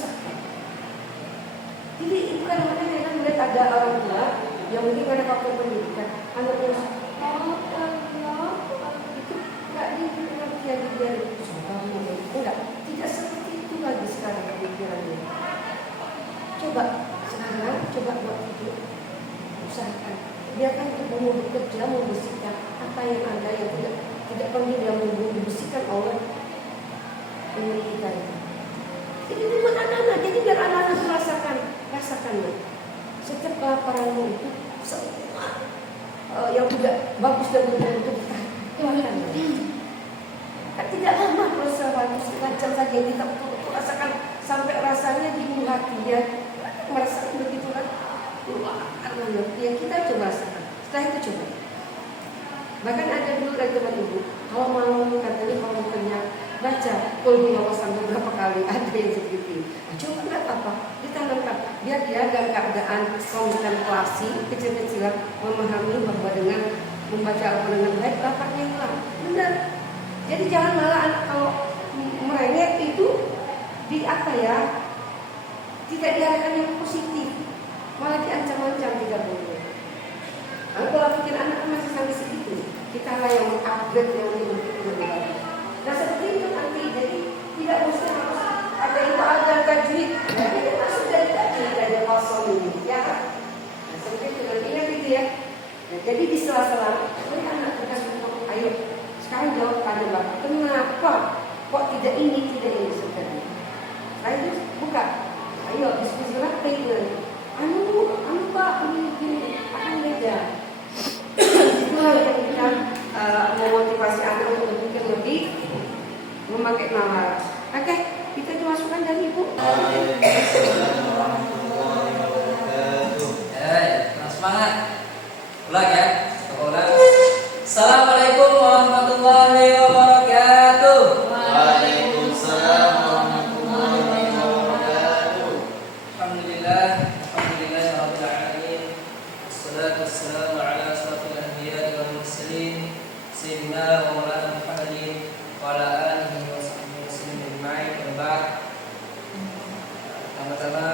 merasakan. Jadi bukan hanya yang melihat ada orang tua yang mungkin ada faktor pendidikan, anaknya itu nggak di pengertian dia enggak, tidak seperti itu lagi sekarang pemikirannya. Coba sekarang, coba buat hidup, usahakan. Biarkan ibumu bekerja membersihkan apa yang Anda yang tidak perlu dia membersihkan Allah ini kita ini. Jadi buat anak-anak, jadi biar anak-anak rasakan setiap kelaparanmu itu semua yang tidak bagus dan betul-betul keluarkan. Kan tidak lama proses waktu setengah jam saja kita betul-betul rasakan sampai rasanya di hati dia merasakan begitu kan. Ya kita coba rasakan. Setelah itu coba. Bahkan ada dulu dari teman ibu, kalau mau katanya kalau kenyang baca Qul huwallahu sampai berapa kali, ada yang seperti itu. Nah, coba nggak apa-apa, ditanamkan biar dia dalam keadaan konsentrasi kecil-kecilan memahami bahwa dengan membaca Al-Quran dengan baik lapaknya hilang. Benar. Jadi jangan malah anak kalau merengek itu di apa ya, tidak diarahkan yang positif, malah diancam-ancam tidak boleh. Kalau pikir anak masih sampai segitu, kita lah yang mengupgrade yang lebih baik. Nah seperti itu nanti, jadi tidak mesti harus ada itu ada tajwid. Jadi itu masuk dari tajwid ada kosong ini, ya kan? Nah seperti itu nanti ingat itu ya. Nah, jadi di sela-sela, anak tegas untuk ayo sekarang jawab tanya bapak, kenapa kok tidak ini sebenarnya? Nah itu buka, ayo diskusi lagi dengan anu pak ini akan beda. Itulah yang kita memotivasi anak untuk berpikir lebih memakai nalar. Oke, kita dimasukkan dari ibu. Semangat. Ulang ya. Ulang. Assalamualaikum warahmatullahi wabarakatuh. Waalaikumsalam warahmatullahi wabarakatuh. Alhamdulillah rabbil alamin. Wassalatu wassalamu ala asyrafil anbiya'i wal mursalin sayyidina wa maulana Muhammadin wa ala alihi wa sahbihi wasallam ajma'in. Pertama-tama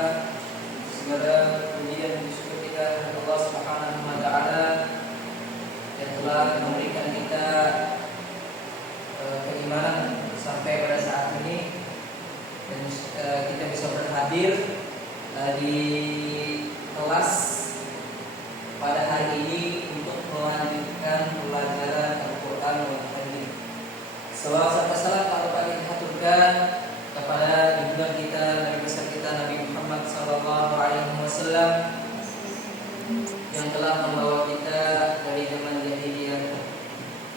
segala puji dan syukur kita kepada Allah Subhanahu wa taala yang telah memberikan kita keimanan sampai pada saat ini dan kita bisa berhadir di kelas pada hari ini untuk melanjutkan pelajaran Al-Quran Al-Karim. Salawat serta salam kami haturkan kepada junjungan kita, Nabi besar kita Nabi Muhammad SAW yang telah membawa kita dari zaman jahiliyah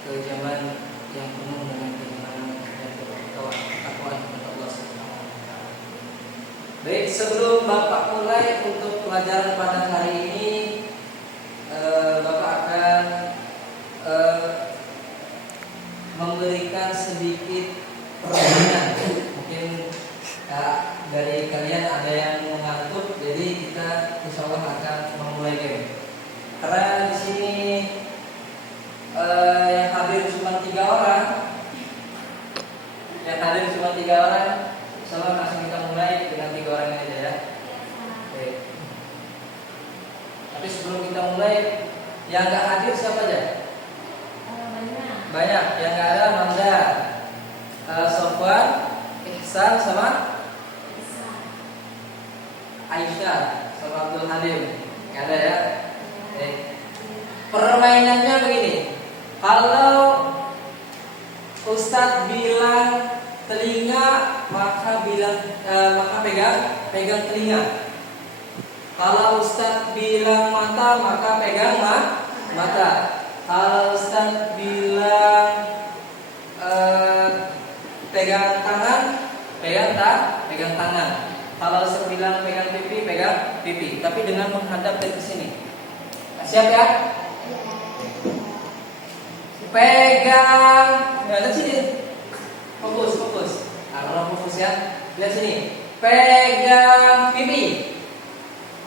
ke zaman yang penuh dengan keimanan dan ketakwaan kepada Allah Subhanahu wa taala. Baik, sebelum Bapak mulai untuk pelajaran pada hari ini, Bapak akan memberikan sedikit permainan. Mungkin dari kalian ada yang mengantuk, jadi kita insya Allah akan memulai game. Karena di sini yang hadir cuma 3 orang, insya Allah langsung kita mulai dengan 3 orang ini aja ya. Oke. Tapi sebelum kita mulai, yang nggak hadir siapa aja? Banyak. Yang nggak ada Manda, Sofwan, Ihsan sama Aisyah sama Abdul Halim. Nggak ada ya? Permainannya begini. Kalau Ustadz bilang telinga, maka pegang telinga. Kalau Ustadz bilang mata, maka pegang mata. Kalau Ustadz bilang pegang tangan, pegang tangan. Kalau Ustadz bilang pegang pipi, pegang pipi. Tapi dengan menghadap ke sini. Siap ya? Pegang. Lihat sini. Fokus. Kalau fokus ya, lihat sini. Pegang pipi.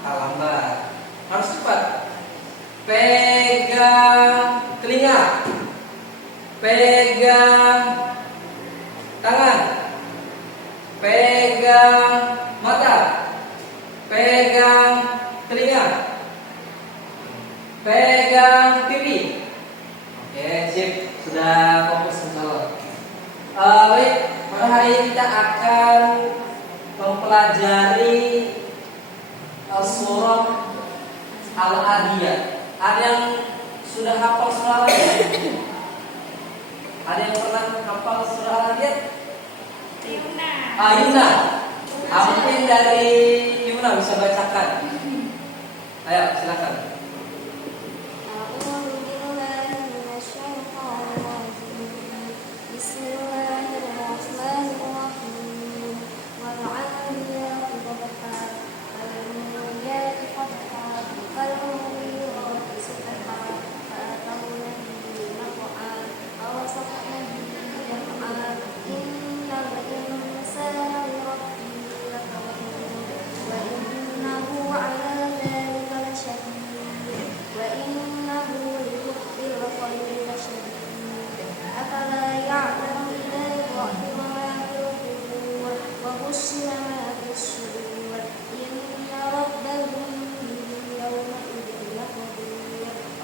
Lambat. Harus cepat. Pegang telinga. Pegang tangan. Pegang mata. Pegang pipi. Oke, sip. Sudah fokus insyaallah. Baik, pada hari ini kita akan mempelajari surah Al-Adiyah. Ada yang sudah hafal surah Al-Adiyah? Ada yang pernah hafal surah Al-Adiyah? Yuna. Mungkin dari Yuna bisa bacakan. Ayo, silakan.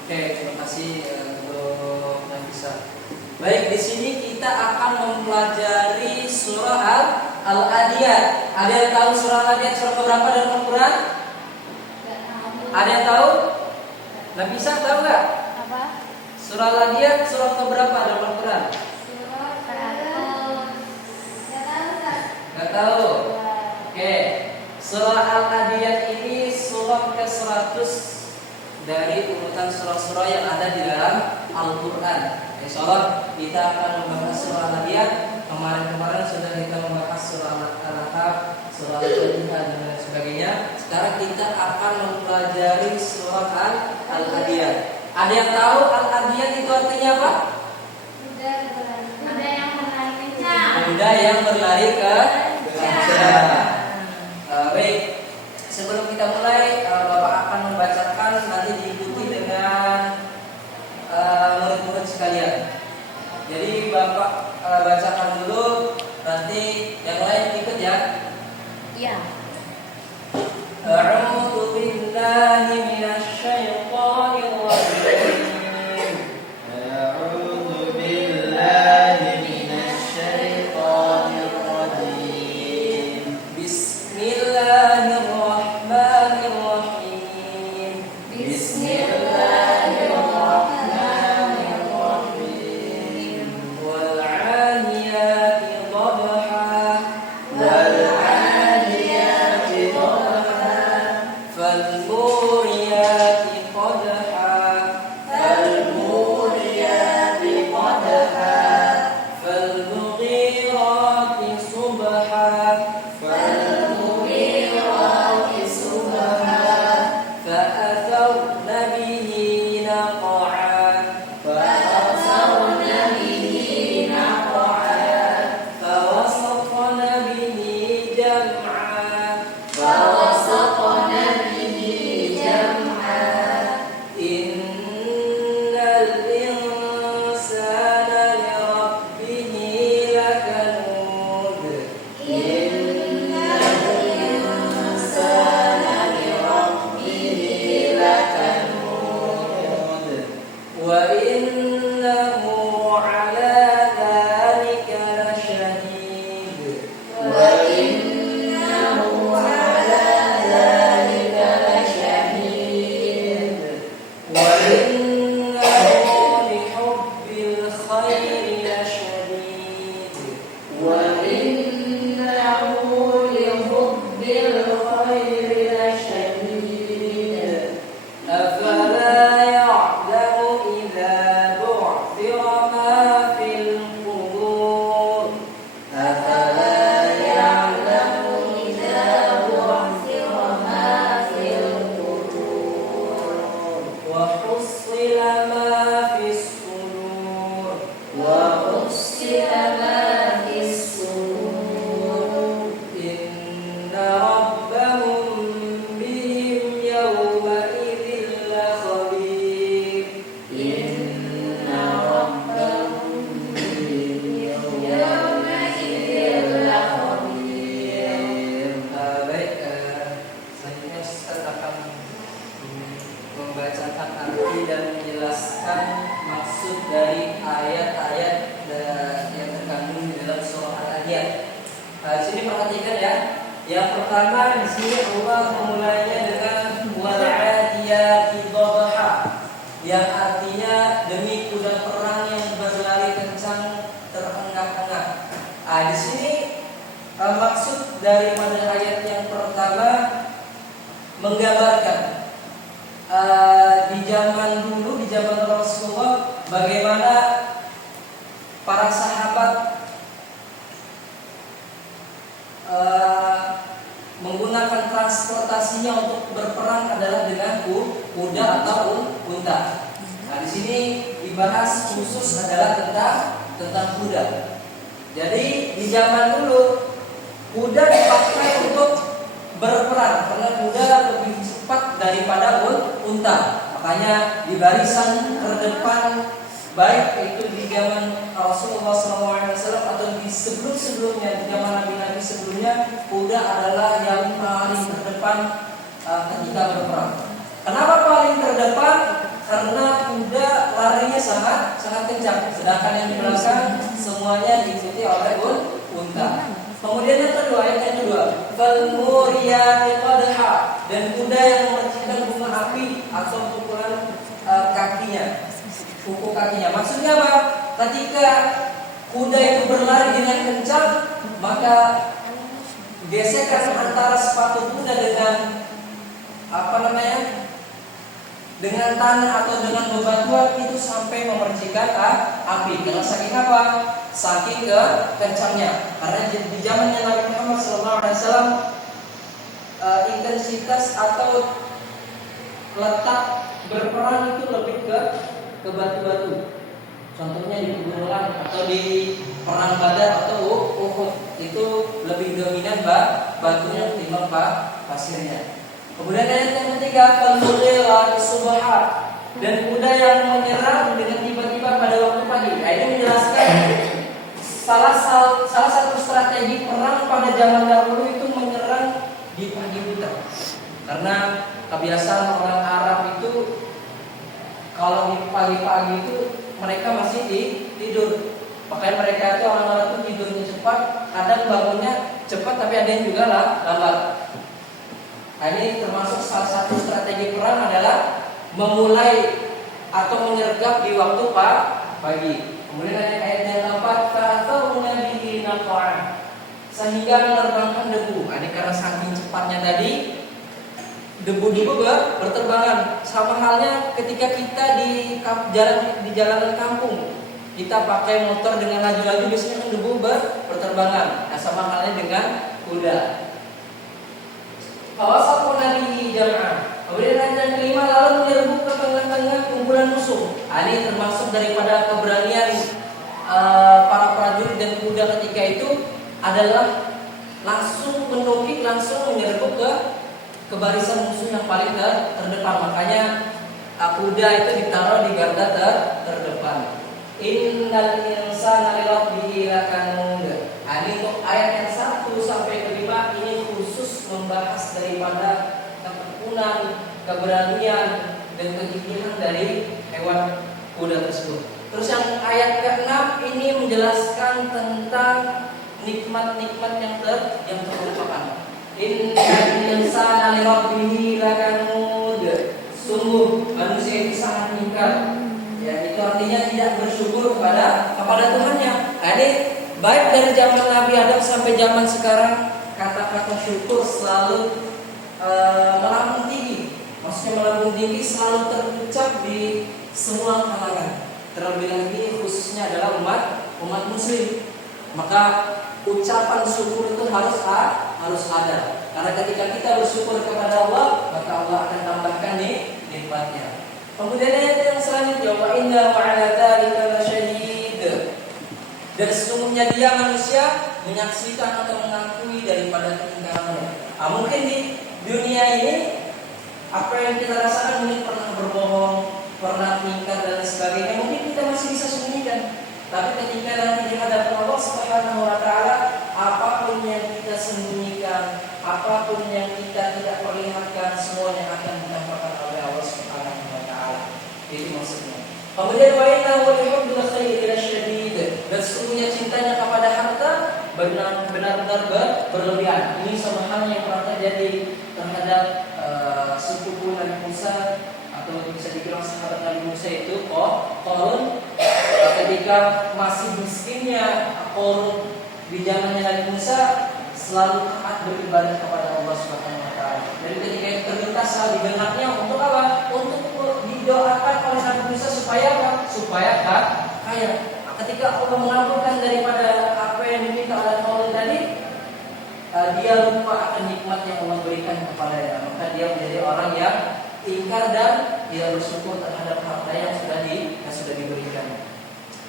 Oke, terima kasih untuk Nafisa. Baik, di sini kita akan mempelajari surah Al-Adiyat. Ada yang tahu surah Al-Adiyat surah keberapa dalam Al-Quran? Ada yang tahu? Nafisa tahu nggak? Apa? Surah Al-Adiyat surah keberapa dalam Al-Quran? Nggak tahu. Oke, surah Al-Adiyat ini surah ke-100 dari urutan surah-surah yang ada di dalam Al-Quran. Insyaallah kita akan membahas surah Al-Adiyat. Kemarin sudah kita membahas surah Al-Kahf, surah Al-Fatihah dan lain sebagainya. Sekarang kita akan mempelajari surah Al-Adiyat. Ada yang tahu Al-Adiyat itu artinya apa? Kuda yang berlari kencang. Baik, sebelum kita mulai, Bapak akan membacakan, nanti diikuti dengan murid-murid sekalian. Jadi Bapak bacakan dulu, nanti yang lain ikut ya. Iya. A'udzu billahi minasy syaithanir rajim. A'udzu billahi minasyaitonir rajim. Bismillahirrahmanirrahim. Bismillahirrahmanirrahim. Wal 'adiyati dhabha. Wal 'adiyati dhabha. Yang pertama di sini Allah memulainya dengan wal-'adiyati dhabha, yang artinya demi kuda perang yang berlari kencang terengah-engah. Di sini maksud daripada ayat yang pertama menggambarkan di zaman dulu, di zaman Rasulullah, bagaimana para sahabat menggunakan transportasinya untuk berperang adalah dengan kuda atau unta. Nah, di sini dibahas khusus adalah tentang kuda. Jadi di zaman dulu kuda dipakai untuk berperang karena kuda lebih cepat daripada unta. Makanya di barisan terdepan, baik itu di zaman Rasulullah SAW atau di sebelum-sebelumnya, di zaman Nabi-Nabi sebelumnya, kuda adalah yang paling terdepan ketika berperang. Kenapa paling terdepan? Karena kuda larinya sangat kencang, sedangkan yang di belakang semuanya diikuti oleh unta. Kemudian yang kedua, ayat yang kedua, fal-muriyati qadha, dan kuda yang memercikan bunga api atau pukulan kakinya. Kuku kakinya. Maksudnya apa? Ketika kuda itu berlari dengan kencang, maka gesekan antara sepatu kuda dengan dengan tanah atau dengan bebatuan itu sampai memercikan api. Karena saking apa? Saking kencangnya. Karena di zamannya Nabi Muhammad SAW intensitas atau letak berperang itu lebih ke batu-batu. Contohnya di pegunungan atau di perang Badar atau Uhud itu lebih dominan batunya ketimbang pasirnya. Kemudian ayat yang ketiga, fal-mughirati subha, dan kuda yang menyerang dengan tiba-tiba pada waktu pagi. Nah, ini menjelaskan salah satu strategi perang pada zaman dahulu itu menyerang di pagi buta. Karena kebiasaan orang Arab itu kalau di pagi-pagi itu mereka masih tidur. Makanya mereka itu orang-orang itu tidurnya cepat, kadang bangunnya cepat tapi ada yang juga lambat. Nah, ini termasuk salah satu strategi perang adalah memulai atau menyergap di waktu pagi. Kemudian ayat yang keempat, fa'atharuna bihi naqa'a, sehingga menerbangkan debu. Nah, ini karena saking cepatnya tadi debu-debu berterbangan. Sama halnya ketika kita di jalanan kampung, kita pakai motor dengan laju-laju, biasanya kan debu berterbangan. Nah, sama halnya dengan kuda. Fawasaqna bihi jam'a. Kemudian ayat yang kelima, lalu menyerbu ke tengah-tengah kumpulan musuh. Ini termasuk daripada keberanian para prajurit dan kuda ketika itu adalah langsung menukik, langsung menyerbu ke barisan musuh yang paling terdepan. Makanya kuda itu ditaruh di garda terdepan. Innal insana lirabbihi lakanud. Ini untuk ayat yang 1 sampai ke 5 ini khusus membahas daripada ketekunan, keberanian dan kegigihan dari hewan kuda tersebut. Terus yang ayat ke-6 ini menjelaskan tentang nikmat-nikmat yang terlupakan. Innal insana lirabbihi lakanud. Sungguh manusia itu sangat ingkar. Ya, itu artinya tidak bersyukur kepada Tuhannya. Nah, ini baik dari zaman Nabi Adam sampai zaman sekarang, kata-kata syukur selalu melambung tinggi. Maksudnya melambung tinggi selalu terucap di semua kalangan. Terlebih lagi khususnya adalah umat muslim. Maka ucapan syukur itu harus ada. Karena ketika kita bersyukur kepada Allah, maka Allah akan tambahkan nikmatnya. Kemudian ayat yang selanjutnya, wa inna ma'ala dzalika lasyahid. Dan sesungguhnya dia manusia menyaksikan atau mengakui daripada keingkarannya. Mungkin di dunia ini apa yang kita rasakan, mungkin pernah berbohong, pernah ingkar dan sebagainya, mungkin kita masih bisa sembunyikan. Tapi ketika nanti di hadapan Allah Subhanahu wa taala, apapun yang kita sembunyikan, apapun yang kita tidak perlihatkan, semuanya akan ditampakkan oleh Allah Subhanahu wa taala. Itu maksudnya. Kemudian wa innahu lihubbil khairi lasyadid. Dan sesungguhnya cintanya kepada harta benar-benar berlebihan. Ini sama halnya yang pernah terjadi terhadap suku Nabi Musa atau bisa dibilang sahabat Nabi Musa itu Qarun. Ketika masih miskinnya Qarun di zamannya Nabi Musa, selalu taat beribadah kepada Allah Subhanahu wa taala. Jadi ketika itu terlintas hal di benaknya untuk apa? Untuk didoakan oleh Nabi Musa supaya apa? Supaya kaya. Ketika Allah mengabulkan daripada apa yang diminta oleh Qarun tadi, dia lupa akan nikmat yang Allah berikan kepadanya. Maka dia menjadi orang yang ingkar dan tidak bersyukur terhadap harta yang sudah diberikan.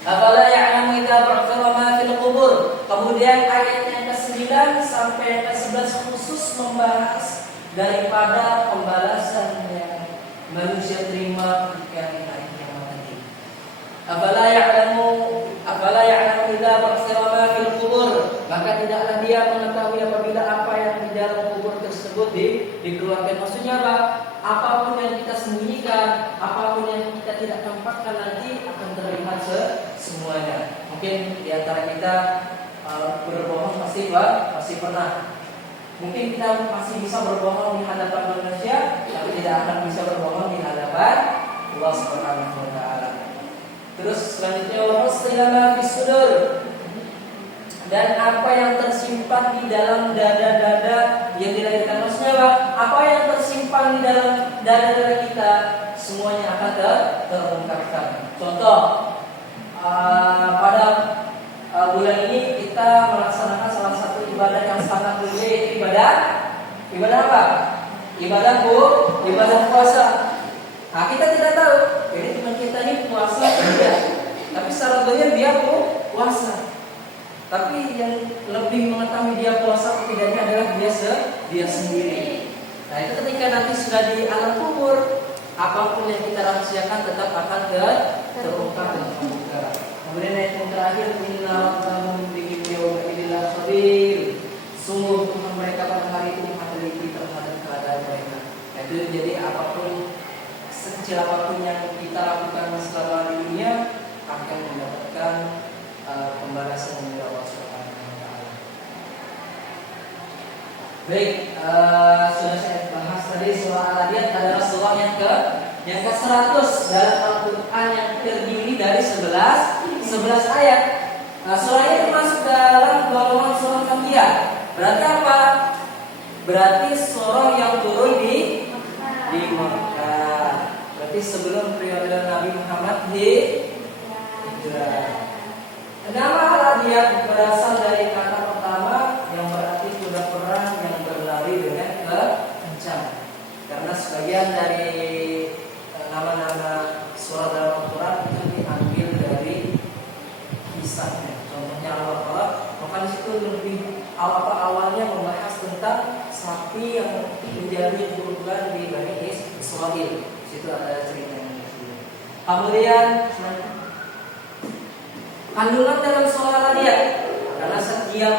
Afala ya'lamu idza ba'thara ma fil qubur. Kemudian ayat yang ke-9 sampai yang ke-11 khusus membahas daripada pembalasan yang manusia terima ketika di hari kiamat nanti. Afala ya'lamu idza ba'thara ma fil qubur. Maka tidaklah dia mengetahui apabila apa yang di dalam kubur tersebut dikeluarkan. Maksudnya apa? Apapun yang kita sembunyikan, apapun yang kita tidak tampakkan nanti akan terlihat semuanya. Mungkin di antara kita berbohong pasti pernah. Mungkin kita masih bisa berbohong di hadapan manusia, tapi tidak akan bisa berbohong di hadapan Allah Subhanahu wa taala. Terus selanjutnya wastilama fis-sudur. Dan apa yang tersimpan di dalam dada-dada yang dilahirkan. Maksudnya apa yang tersimpan di dalam dada-dada kita semuanya akan terungkapkan. Contoh, pada bulan ini kita melaksanakan salah satu ibadah yang sangat mulia, yaitu ibadah apa? Ibadah puasa. Nah, kita tidak tahu jadi teman kita ini puasa tidak, tapi secara dohir dia puasa. Tapi yang lebih mengetahui dia puasa atau tidaknya adalah dia sendiri. Nah, itu ketika nanti sudah di alam kubur, apapun yang kita rahasiakan tetap akan terungkap dan terbuka. Kemudian ayat yang terakhir, inna rabbahum bihim yawma idzin khabir. Sungguh Tuhan mereka pada hari itu maha teliti terhadap keadaan mereka. Itu jadi apapun, sekecil apapun yang kita lakukan selama di dunia akan mendapatkan pembalasan dari Allah Subhanahu wa taala. Baik, sudah saya bahas tadi surah Al-Adiyat adalah surah yang ke-100 dalam Al-Qur'an yang terdiri dari 11 ayat. Nah, surah ini termasuk dalam golongan surah Makkiyah. Berarti apa? Berarti surah yang turun di Makkah. Berarti sebelum periode Nabi Muhammad hijrah. Nama Al-Adiyat berasal dari kata pertama yang berarti kuda perang yang berlari dengan kencang. Karena sebagian dari nama-nama surah dalam Al-Quran itu diambil dari kisahnya. Contohnya Al-Baqarah, maka di situ lebih awalnya membahas tentang sapi yang menjadi kurban di Bani Israil. Di situ ada ceritanya. Kemudian kandungan dalam surah Al-Adiyat, karena setiap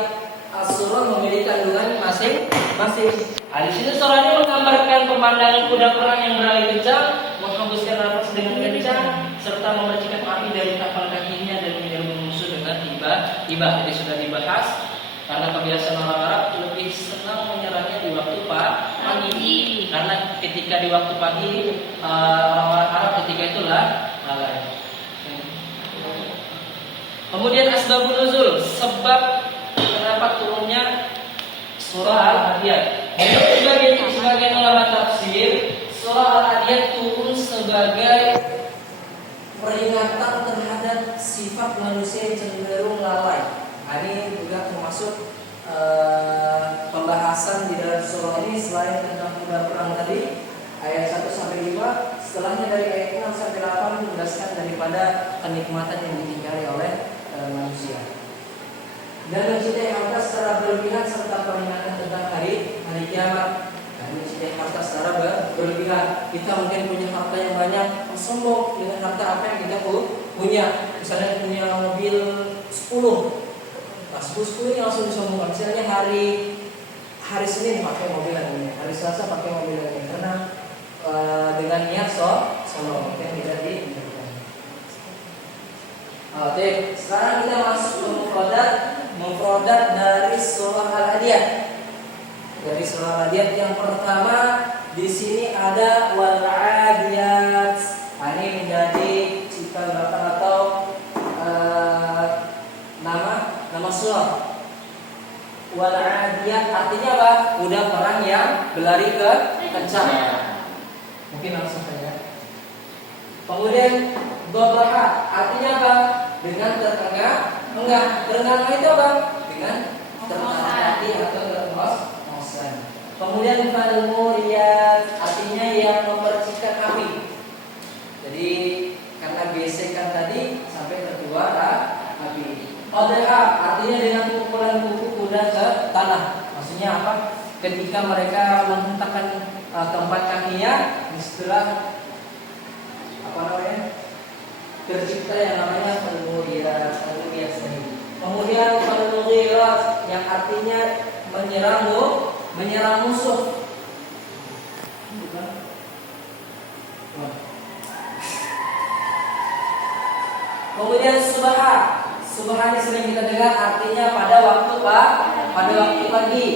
surah memiliki kandungan masing-masing. Di sini surah ini menggambarkan pemandangan kuda perang yang berlari kencang, menghembuskan nafas dengan kencang, serta memercikan api dari tapak kakinya dan menyerbu musuh dengan tiba. Jadi sudah dibahas, karena kebiasaan orang Arab lebih senang menyerangnya di waktu pagi, karena ketika di waktu pagi orang-orang Arab ketika itulah lalai. Kemudian asbabun nuzul, sebab kenapa turunnya surah Al-Adiyat. Menurut sebagian ulama tafsir, surah Al-Adiyat turun sebagai peringatan terhadap sifat manusia yang cenderung lalai. Ini juga termasuk pembahasan di dalam surah ini selain tentang kuda perang tadi ayat 1 sampai 5, setelahnya dari ayat 6 sampai 8 menjelaskan daripada kenikmatan yang ditinggali oleh manusia. Dan mencintai harta secara berlebihan serta peringatan tentang hari kiamat. Dan mencintai harta secara berlebihan. Kita mungkin punya harta yang banyak, sombong dengan harta apa yang kita punya. Misalnya punya mobil 10. Pas 10 ini langsung disombongkan. Misalnya hari Senin pakai mobil ini, hari Selasa pakai mobil ini, karena dengan niat sombong yang tidak diinginkan. Oke, sekarang kita masuk ke mufradat mufradat dari surah Al-Adiyat. Dari surah Al-Adiyat yang pertama di sini ada wal adiyat. Ini menjadi cikal bakal atau nama surah. Wal adiyat artinya apa? Kuda perang yang berlari kencang. Mungkin langsung saja. Kemudian dhabaha artinya apa? Dengan terengah-engah. Terengah-engah itu apa? Dengan terhati atau terengos-ngosan. Kemudian falmuriyat artinya yang memercikan api. Jadi karena gesekan tadi sampai terkeluar api. Qadha artinya dengan pukulan kuku kuda ke tanah. Maksudnya apa? Ketika mereka menghentakkan keempat kakinya, istilah tercipta yang namanya falmuriyat sendiri. Kemudian falmughirat yang artinya menyerang musuh. Kemudian subha ini sering kita dengar artinya pada waktu pagi.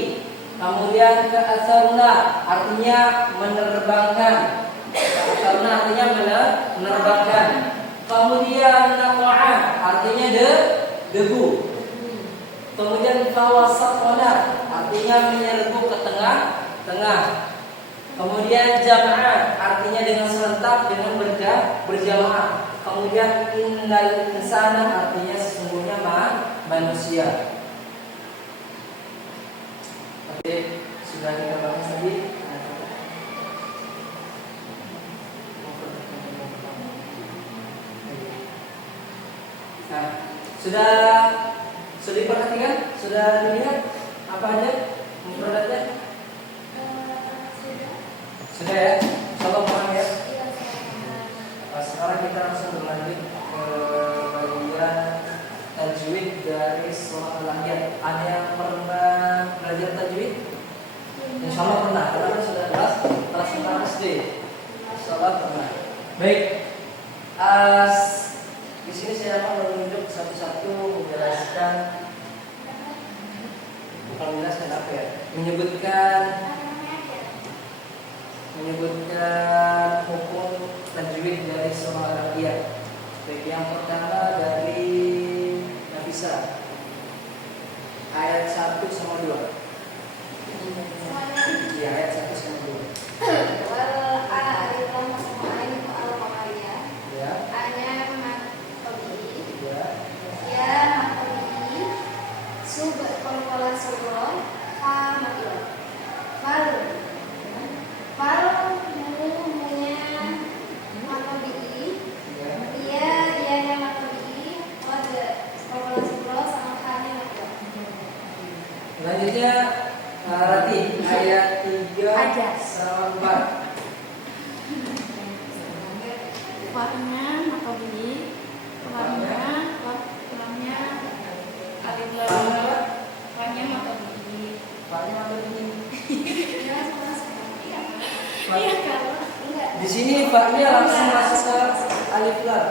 Kemudian ke'asarna artinya menerbangkan. Ke'asarna artinya menerbangkan. Kemudian naqa'a artinya debu. Kemudian fawasaqna artinya menyerbu ke tengah-tengah. Kemudian jam'ah artinya dengan serentak dengan berjamaah. Kemudian innal insana artinya sesungguhnya manusia. Oke, sudah kita bahas tadi. Nah, sudah diperhatikan? Sudah dilihat apa aja mufradatnya? Sudah ya? Salam paham ya? Sekarang kita langsung berlanjut ke bagian tajwid dari surah Al-Adiyat. Ada yang pernah belajar tajwid? Insya Allah pernah, karena kan sudah kelas 4 SD. Insya Allah pernah. Baik. Di sini saya akan menunjuk satu-satu menjelaskan, bukan menjelaskan apa ya? Menyebutkan hukum tajwid dari surah Al-Adiyat. Baik, yang pertama dari Nafisa ayat 1 sama 2. Ya, ayat 1 sama 2. Wal alif lam sama ain al qamariyah. Ya. Ana maqbi. Ya. Ya maqbi. Sub qalqala subra ha maqbi. Fal munya maqbi. Iya nya maqbi. Qad qalqala subra sama ha-nya maqbi. Selanjutnya Rati ayat 3 sama 4. Fa-nya maqbi. Lamnya alif lam. Fa-nya maqbi. Paknya apa ini? Iya kalau enggak. Di sini paknya langsung masuk ke alif lam.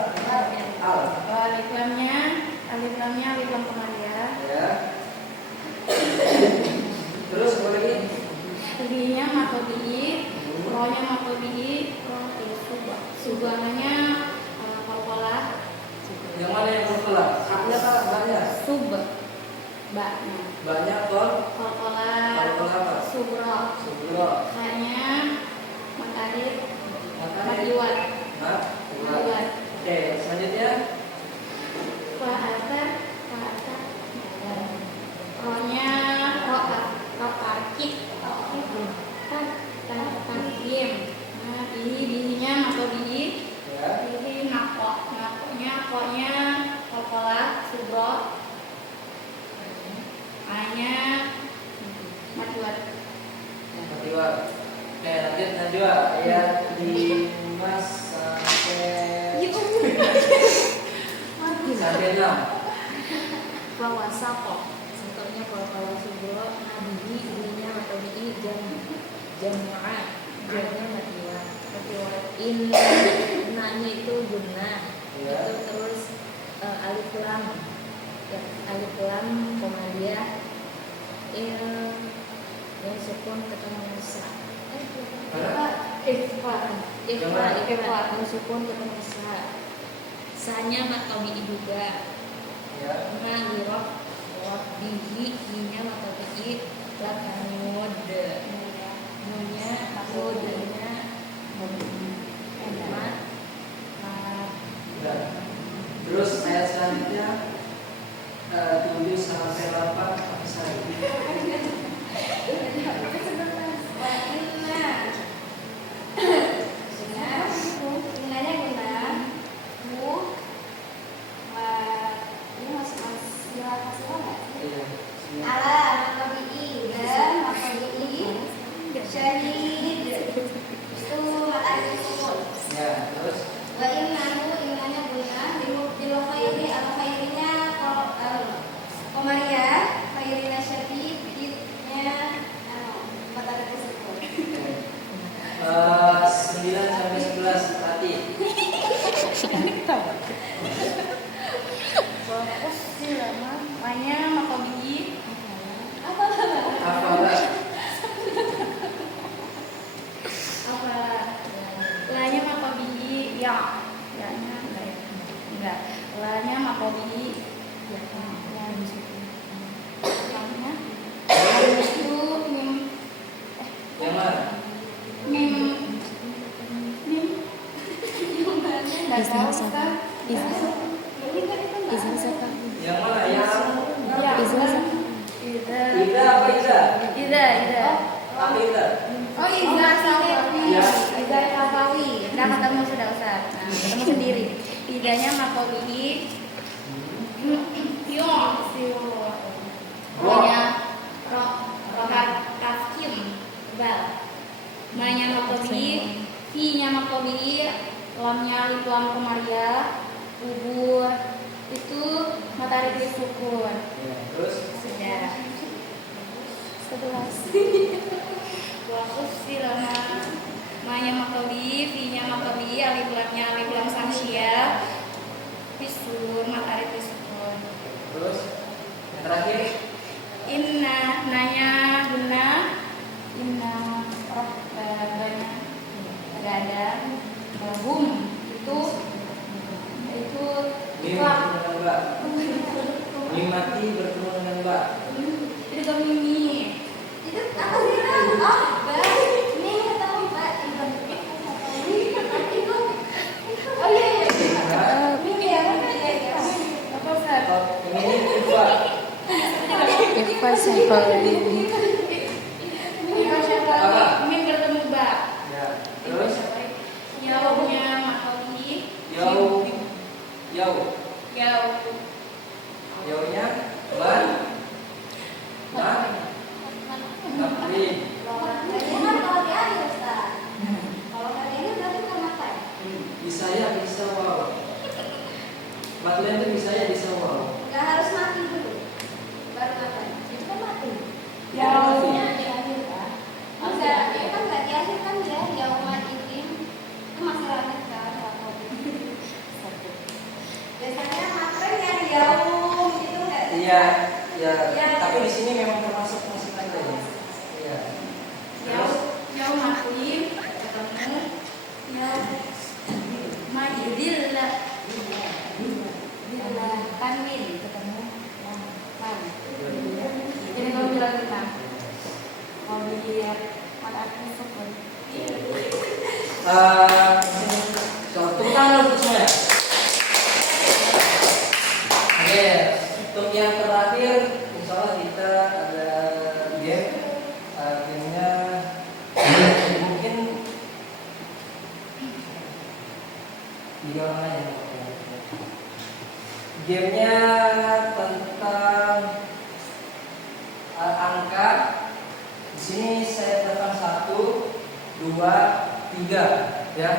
Al. Alif lamnya alif lam qamariyah. Ya. Terus apa lagi? Tadinya maqbi, rohnya maqbi, roh subhananya qalqalah. Yang mana yang berkelah? Haknya apa? Banyak. Sub baknya. Banyak kol. Qalqalah. Qalqalah apa? Subra. Subro. Hanya makarif Makanya. madiwat. Hah? Madiwat. Oke, selanjutnya. Fa'ata. Rohnya ro'akik. Takim. Nah, bihinya maqbi. Ya. Ini nakoknya kolkolah subro, hanya madiwat. Madiwat. Oke, lanjut Najwa ayat 5 sampai 6. Bahwa sako contohnya kalau subro nabi ininya atau di jamu'ah jamnya matiwat nanya itu guna Ya. itu terus alif lam alif lam komariah yang sukun ketemu sa. Ikhfa yang sukun ketemu sa. Sanya mat tabi'i juga. Ya. Ma lirof bihi hinya mat tabi'i lakanud. Nunya nudnya mat. Ya. Terus ayat selanjutnya 7 sampai 8 apa saja? Innanya guna mu ini masih nggak Iya. ala makabi'i dan makabi'i syahid itu ada sukun. Ya, terus Wa innahu innanya guna bil khairi al khairinya komariah khairina syadid nya mata kaki sukun. 9 sampai 11 berarti. Fokus silama makanya makabi'i apa Apa? lanya makabi'i ya lanya enggak lanya makabi'i ya yang di situ lanya itu mim Yang mana? mim yang mana enggak tahu kan ini kan itu enggak Yang mana? Yang ya Ida apa Ida? Ida Apa Ida? oh Ida Safawi Ya. Ida Safawi udah ketemu sudah Ustaz nah ketemu sendiri Idanya makabi'i yo pokoknya rokat kafkim bal manya makabi'i fi-nya makabi'i lamnya alif lam komariah ubur itu matahari di sukun Ya, terus sudah 11 Wakus silama manya makabi'i fi-nya makabi'i alif lam samsyah fisur matahari di sukun terus yang terakhir inna nanya guna inna roh banyak tidak ada hum itu mim ikhlas bertemu dengan ba. Mim mati bertemu dengan ba. itu gemini itu apa sih oh ini tahu mbak itu oh iya ini ya apa Ustaz Ini Ikhfa. Ikhfa Safawi. Apa? Min ketemu ba. Ya, terus Yaumnya makawi. yau yaunya ban taklim. Ini kan kalau di akhir Ustaz. Kalau tadi ini berarti bukan mata ya? Bisa ya, bisa wow. Matlain itu bisa ya, bisa wow. Nggak harus mati dulu. Baru mata. Itu kan mati. Ya, Yaumnya di akhir Pak. Enggak, itu kan nggak di akhir kan ya. Yaumat idim itu masih lanjut kan. Biasanya matren yang yaum itu nggak. Iya, ya. Ya. Tapi di sini memang termasuk musik aja ya. Iya. Terus Yaumat idim ketemu yaum majidillah. Tanwin ketemu lan. Ini kalau bilang kita kalau biar mata sukun. tepuk tangan untuk semuanya. Oke, untuk yang terakhir, insya Allah kita ada game. Gamenya mungkin 3 orang aja. Gamenya tentang angka. Di sini saya tekan 1, 2, 3, ya.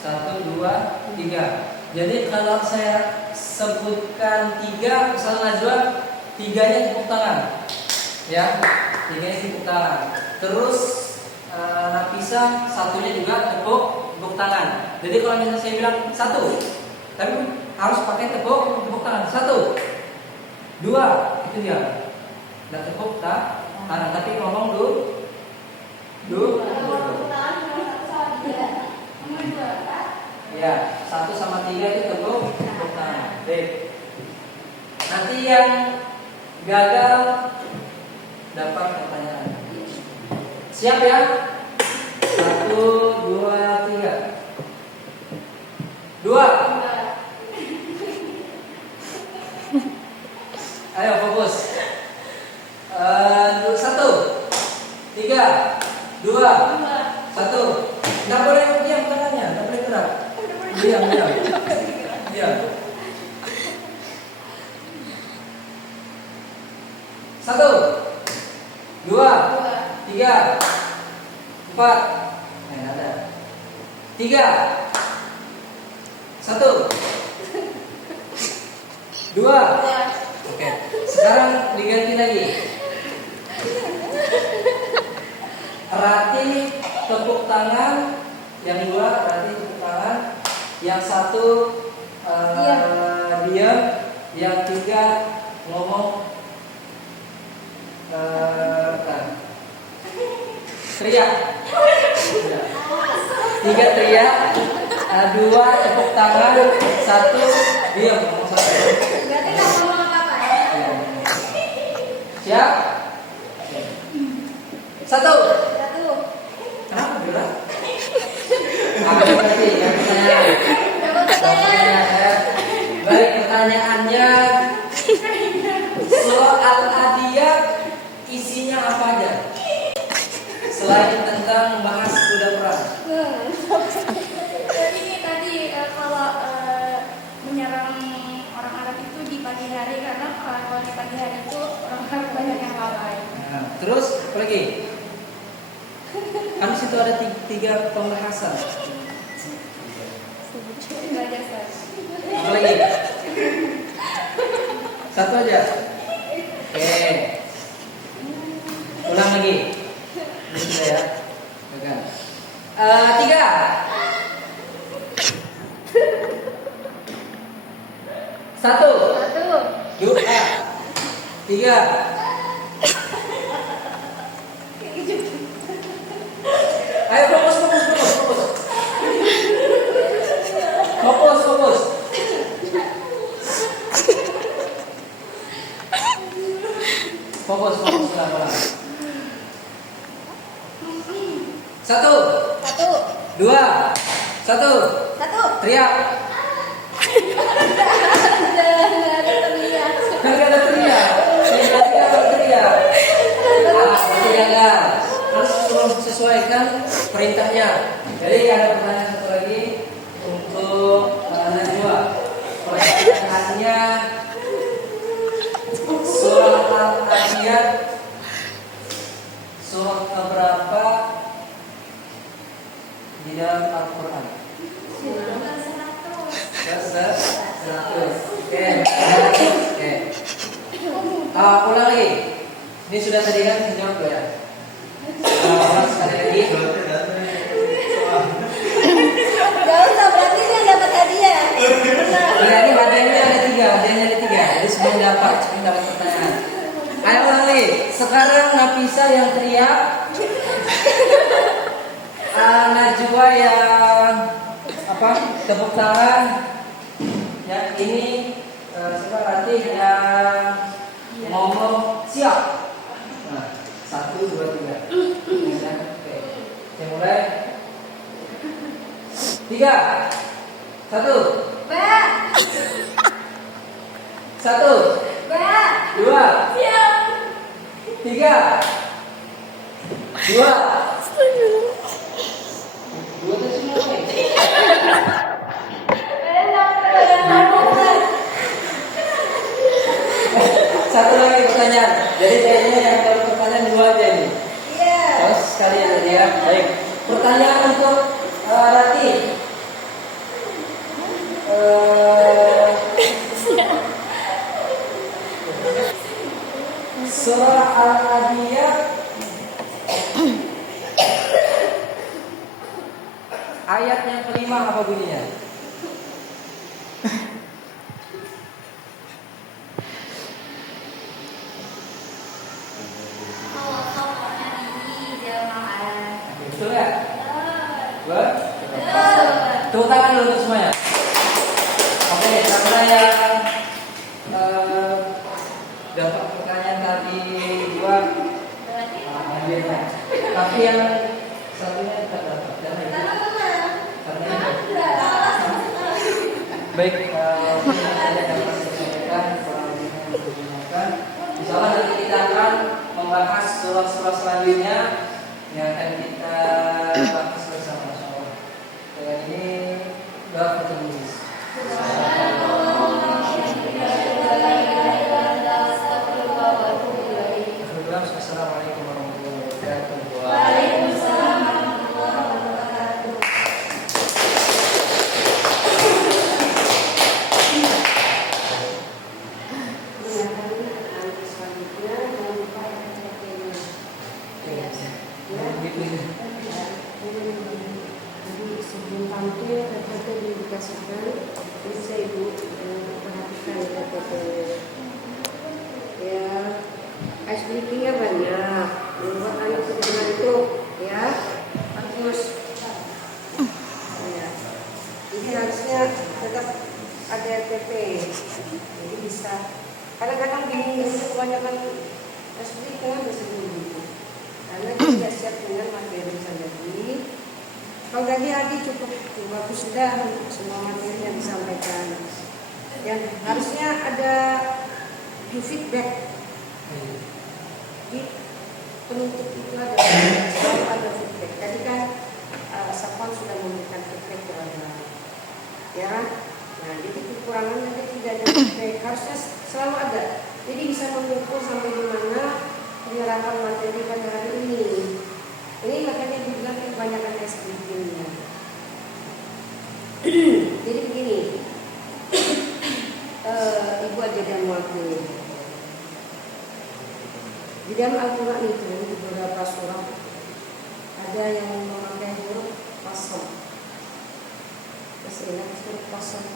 1, 2, 3. Jadi kalau saya sebutkan 3, misalnya Najwa, 3-nya tepuk tangan, ya. 3-nya tepuk tangan. Terus Nafisa 1-nya juga tepuk tangan. Jadi kalau misalnya saya bilang 1, tapi harus pakai tepuk tangan. 1, 2, 2 itu dia. Nggak tepuk tangan, tapi ngomong dulu. Ya, 1 sama 3 itu tepuk tangan. Baik. Nanti yang gagal dapat pertanyaan. Siap ya? 1, 2, 3. 2. Ayo fokus. 1, 3, 2, 1. Nggak boleh diam tangannya, nggak boleh gerak. Diam. 1, 2, 3, 4. Ada. 3, 1, 2. Oke. Sekarang diganti lagi. Rati tepuk tangan, yang 2 Rati tepuk tangan, yang 1 diam, yang 3 ngomong teriak. 3 teriak, 2 tepuk tangan, 1 diam ngomong 1. Berarti nggak ngomong apa-apa ya? Siap? 1. 1. Kenapa berat? Berarti yang pertanyaan. Baik, pertanyaannya surah Al-Adiyah isinya apa aja? Selain tentang bahas kuda perang. Jadi tadi kalau menyerang orang Arab itu di pagi hari, karena kalau di pagi hari itu orang Arab banyak yang lalai. Nah, terus apa lagi? Kan di situ ada 3 pembahasan. Belajar Ustaz. Apa lagi? 1 aja. Oke. Ulang lagi. Ini sudah ya. Pegang. 3. 1, 2, 3. Ayo fokus. Fokus. Fokus ulang. 1, 2, 1. Teriak. Kan gak ada teriak. Harus sesuaikan perintahnya. Jadi ada pertanyaan satu lagi untuk Najwa. Pertanyaannya surah Al-Adiyah surah keberapa di dalam Al-Quran? 100. Oke. Ulang lagi. Ini sudah tadi kan jawab ya. Ulang sekali lagi. Gak usah, berarti dia dapat hadiah. Ya, ini hadiahnya ada 3. Jadi sebelum dapat pertanyaan. Ayo ulang lagi. Sekarang Nafisa yang teriak, Najwa yang tepuk tangan. Ya, ini siapa nanti yang ngomong siap. Nah, 1, 2, 3. Oke. Saya mulai. 3, 1. 1, 2, 3, 2. 2 itu semua. Satu lagi pertanyaan. Jadi kayaknya yang dapat pertanyaan 2 aja nih. Iya. Terus sekalian aja ya. Baik. Pertanyaan untuk Rati. Surah Al-Adiyah ayat yang kelima apa bunyinya? Betul ya? Betul. Tepuk tangan dulu untuk semuanya. Oke, karena yang dapat pertanyaan tadi dua, tapi yang satunya tidak dapat. Karena itu. Baik, ini ada yang dapat saya sampaikan, insyaallah nanti kita akan membahas surah-surah selanjutnya yang akan kita bahas bersama insyaallah. Dengan ini doa penulis. Assalamualaikum warahmatullahi wabarakatuh. Waalaikumsalam warahmatullahi wabarakatuh. Selanjutnya jangan lupa cek-ceknya. Jadi sebelum tampil KTP dikasihkan, bisa ibu perhatikan KTP. Ya, ice breakingnya banyak. Buat anak sekolah itu, ya bagus. Ya. Jadi harusnya tetap ada KTP. Jadi bisa. Kadang-kadang bingung kebanyakan ice breaking bisa begitu. Karena dia tidak siap dengan materi yang tadi. Kalau tadi Adi cukup bagus sudah untuk semua materi yang disampaikan. Yang harusnya ada feedback. Di penuntut itu ada selalu ada feedback. Tadi kan Sapon sudah memberikan feedback kepada ya. Nah, jadi kekurangan tadi tidak ada feedback. Harusnya selalu ada. Jadi bisa mengukur sampai di mana penyerapan materi pada hari ini. Ini makanya dibilang kebanyakan SDG-nya. Jadi begini, Ibu aja dan waktu. Di dalam Al-Quran itu di beberapa surah ada yang memakai huruf qasam. Masih ingat huruf qasam?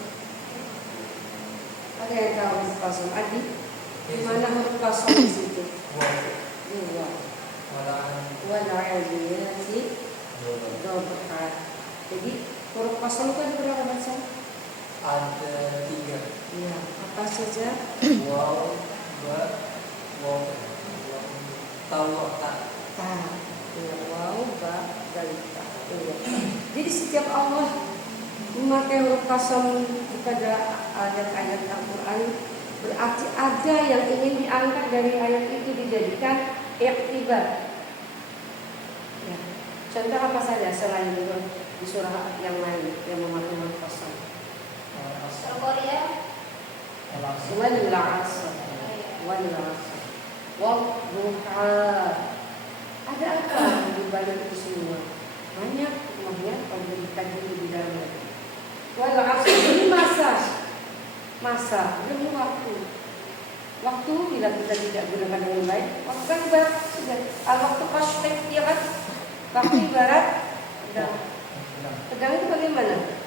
Ada yang tahu huruf qasam? Adi, di mana huruf qasam di situ? Dua. Wal'adiyati dhabha. Jadi huruf qasam itu ada berapa bahasa? Ada 3. Iya, apa saja? Waw, ba, waw. Tahu tak? Ta. Iya, waw, ba, dal, ta. Iya. Jadi setiap Allah memakai huruf qasam pada ayat-ayat Al-Quran, berarti ada yang ingin diangkat dari ayat itu dijadikan iktibar. Ya. Contoh apa saja selain itu di surah yang lain yang memakai huruf qasam? Wal 'asr. Wal 'asr. Wadduha. Ada apa di balik itu semua? Banyak semuanya pendidikan di dalamnya. Wal 'asr ini masa belum waktu. Waktu bila kita tidak gunakan dengan baik, waktu kan ibarat sudah waktu pas ya kan? Waktu ibarat pedang itu bagaimana?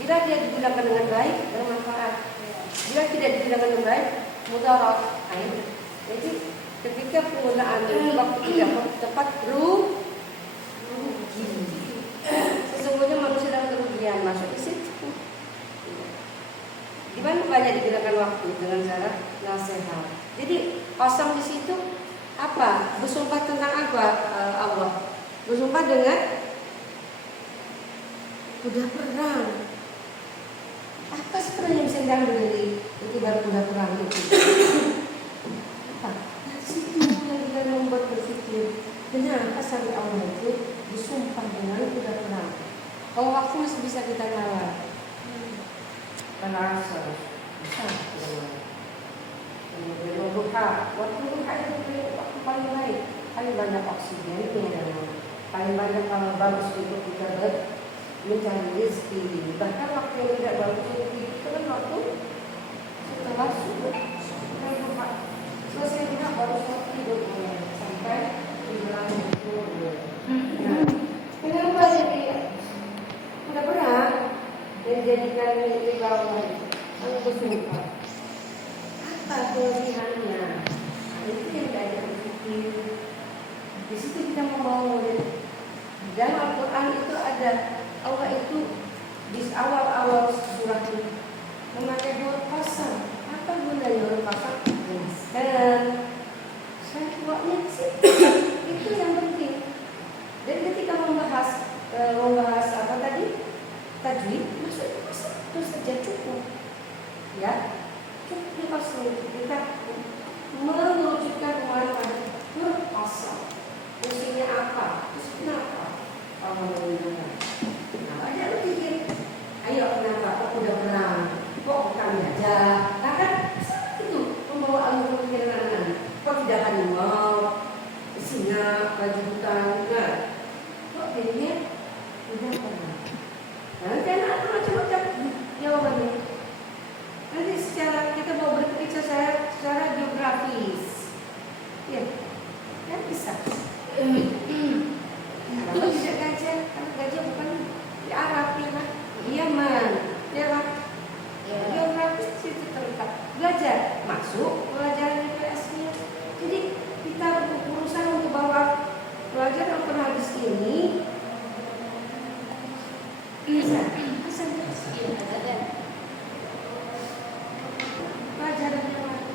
Bila dia digunakan dengan baik bermanfaat. Bila tidak digunakan dengan baik mudarat. Jadi ketika penggunaan waktu tidak tepat rugi. Sesungguhnya manusia dalam kerugian masuk di situ. Di mana banyak digunakan waktu dengan cara nasihat. Jadi qasam di situ apa? Bersumpah tentang apa Allah? Bersumpah dengan kuda perang. Apa sebenarnya yang bisa diambil dari itu baru kuda perang itu? Apa? Dari situ yang kita membuat berpikir. Kenapa sampai Allah itu bersumpah dengan kuda perang? Kalau waktu masih bisa kita lawan. Al-'asr bisa. Kemudian duha. Waktu duha itu waktu paling baik, paling banyak oksigen dan paling banyak kalau bagus untuk kita mencari rezeki. Bahkan waktu yang tidak bagus untuk itu kan waktu setelah subuh. Selesai duha baru tidur sampai menjelang subuh. Kenapa jadi udah berat? Dan jadikan milik Allah yang bersumpah. Apa kelebihannya? Itu yang tidak ada berpikir. Di situ kita membangun di dalam ada. Allah itu di awal-awal surat ini memakai huruf qasam. Apa gunanya huruf qasam? Dan syahwatnya sih itu yang penting. Dan ketika membahas apa tadi? Tajwid, maksudnya itu saja cukup. Ya, cukup di pasal kita menunjukkan kepada huruf qasam. Fungsinya apa? Fungsinya apa? Allah menunjukkan. Nah, ada yang pikir, ayo kenapa? Kok udah menang? Kok bukan gajah? Nah kan itu membawa alur pemikiran anak. Kok tidak harimau, singa, baju hutan? Nah, kok jadinya udah pernah? Nanti anak-anak macam-macam jawabannya. Nanti secara kita mau berpikir secara geografis, ya, kan bisa. Kalau tidak gajah, karena gajah bukan di Arab, ya kan? Di Yaman, ya kan? Geografis situ terletak. Gajah masuk pelajaran IPS-nya. Jadi kita berusaha untuk bawa pelajaran hadis ini bisa. Pelajaran yang lain.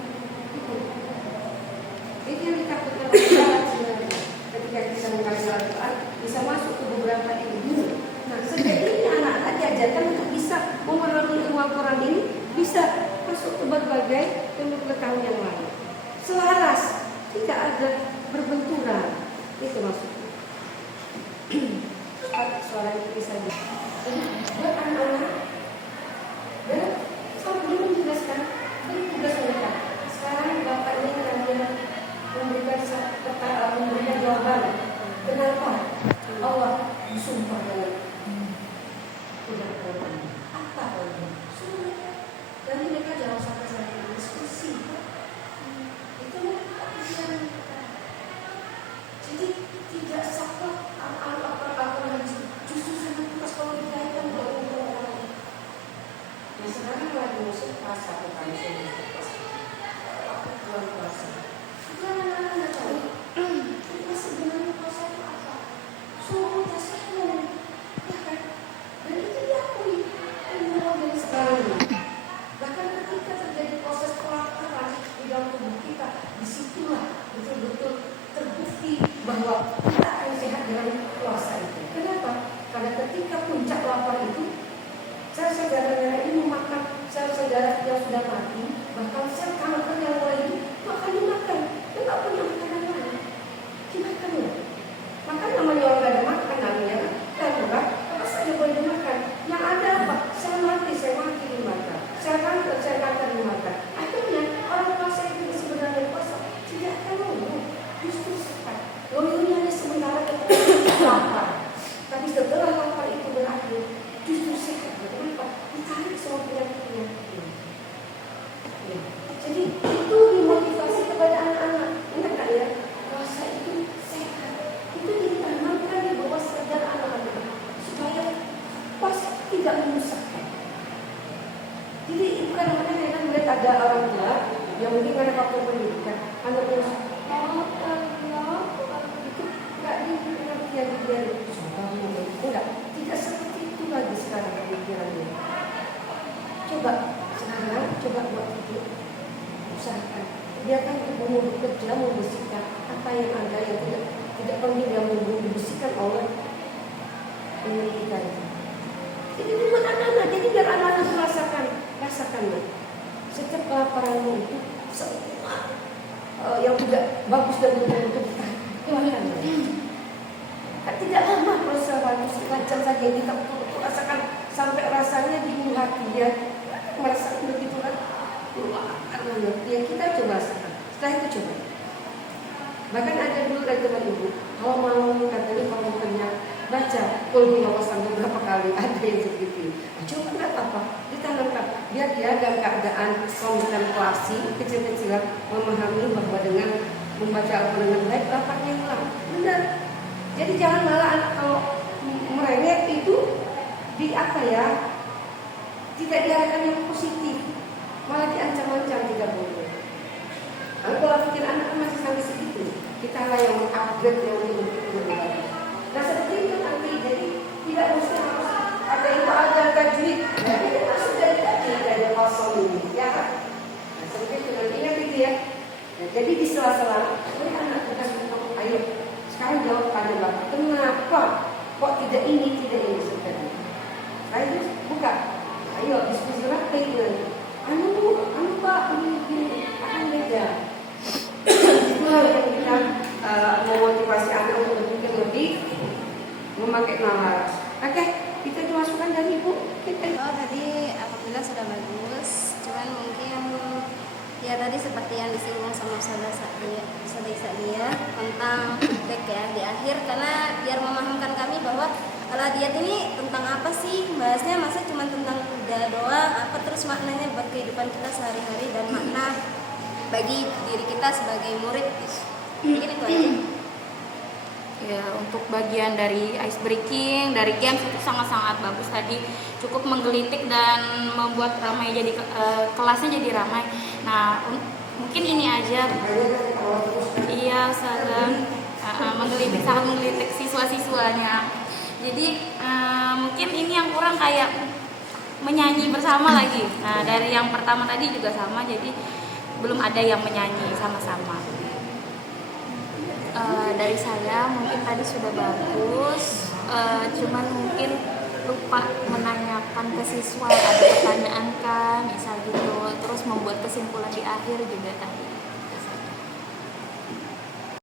Itu yang ditakutkan oleh sebenarnya. Ketika kita mengajar Al-Quran bisa masuk ke beberapa ilmu. Nah, sejak ini anak-anak diajarkan untuk bisa memahami ilmu Al-Quran ini, bisa masuk ke berbagai ilmu pengetahuan yang lain. Selaras, tidak ada berbenturan. Itu maksudnya. Suara itu bisa buat anak-anak. Dan sampai dulu menjelaskan ini tugas mereka. Sekarang Bapak ini memberikan jawaban. Kenapa Allah sumpah dengan tidak berani? Apa Allah? Sumpah. Dan mereka jawab sampai saya diskusi. Itu mereka pikiran mereka. Jadi tidak saklek apa-apa justru sangat pas kalau dikaitkan dengan orang. Nah sekarang lagi musim puasa, bukan musim puasa. Bulan puasa. Itu anak-anak nggak tahu. Kita sebenarnya puasa itu apa? Suruh tasawuf, ya kan? Dan itu diakui dari sekarang. Bahkan ketika terjadi proses pelanggaran di dalam tubuh kita, disitulah betul-betul terbukti bahwa kita akan sehat dengan puasa itu. Kenapa? Karena ketika puncak lapar itu, sel darah ini memakan sel darah yang sudah mati, bahkan sel kanker yang mulai itu akan dimakan. Dan tak punya makanan lain, dimakannya. Maka namanya orang ada makan namanya darurat, apa saja boleh dimakan. Yang ada apa? Sel mati dimakan. Sel kanker dimakan. Akhirnya orang puasa itu sebenarnya puasa tidak akan loyo, justru sehat. Loyonya hanya sementara ketika lapar. Tapi setelah lapar itu berakhir, justru sehat. Kenapa? Ditarik semua penyakit-penyakit. Ya. Jadi itu dimotivasi kepada anak-anak. Ingat tak ya? Puasa itu sehat. Itu ditanamkan di bawah sadar anak-anak supaya puasa tidak menyusahkan. Jadi kadang-kadang saya melihat ada orang tua yang mungkin karena faktor pendidikan, anaknya itu nggak dimengerti yang dia enggak, tidak seperti itu lagi sekarang pemikirannya. Coba sekarang, coba buat itu, usahakan. Biarkan ibu bekerja membersihkan apa yang ada yang tidak perlu dia membersihkan oleh dengan kita itu. Jadi itu buat anak-anak, jadi biar anak-anak rasakannya. Setiap kelaparanmu itu semua yang tidak bagus dan betul-betul kita keluarkan. Kan tidak lama proses waktu sekejap saja kita betul-betul rasakan sampai rasanya di hati dia merasakan begitu kan. Ya kita coba rasakan. Setelah itu coba. Bahkan ada dulu dari teman ibu, kalau mau katanya kalau kenyang baca kulhu sampai berapa kali ada yang seperti itu. Coba nggak apa-apa, ditanamkan biar dia dalam keadaan kontemplasi kecil-kecilan memahami bahwa dengan membaca Al-Quran dengan baik lapaknya hilang. Benar. Jadi jangan malah anak kalau merengek itu di apa ya? Tidak diarahkan yang positif, malah diancam-ancam tidak boleh. Kalau pikir anak masih sampai segitu, kita lah yang mengupgrade yang lebih bagus. Nah seperti itu nanti jadi tidak ya. Nah, jadi di sela-sela beri anak tugas untuk ayo sekarang jawab pada bapak, kenapa kok tidak ini seperti itu. Saya terus buka, ayo diskusi rapi itu. Anu pak ini akan beda. Itulah yang kita memotivasi anak untuk berpikir lebih, memakai nalar. Oke, kita dimasukkan dari ibu. Oh tadi apabila sudah bagus, cuman mungkin ya tadi seperti yang disinggung sama saudara Sadia tentang feedback ya di akhir, karena biar memahamkan kami bahwa kalau diet ini tentang apa sih, bahasnya masa cuma tentang kuda doang, apa terus maknanya buat kehidupan kita sehari-hari dan makna bagi diri kita sebagai murid. Mungkin itu aja. Ya, untuk bagian dari ice breaking, dari games itu sangat-sangat bagus tadi, cukup menggelitik dan membuat ramai, jadi kelasnya jadi ramai. Nah, mungkin ini aja. Iya, sangat menggelitik, sangat menggelitik siswa-siswanya. Jadi mungkin ini yang kurang, kayak menyanyi bersama lagi. Nah, dari yang pertama tadi juga sama, jadi belum ada yang menyanyi sama-sama. Dari saya mungkin tadi sudah bagus, cuman mungkin lupa menanyakan ke siswa, ada pertanyaan kan, misal gitu, terus membuat kesimpulan di akhir juga tadi.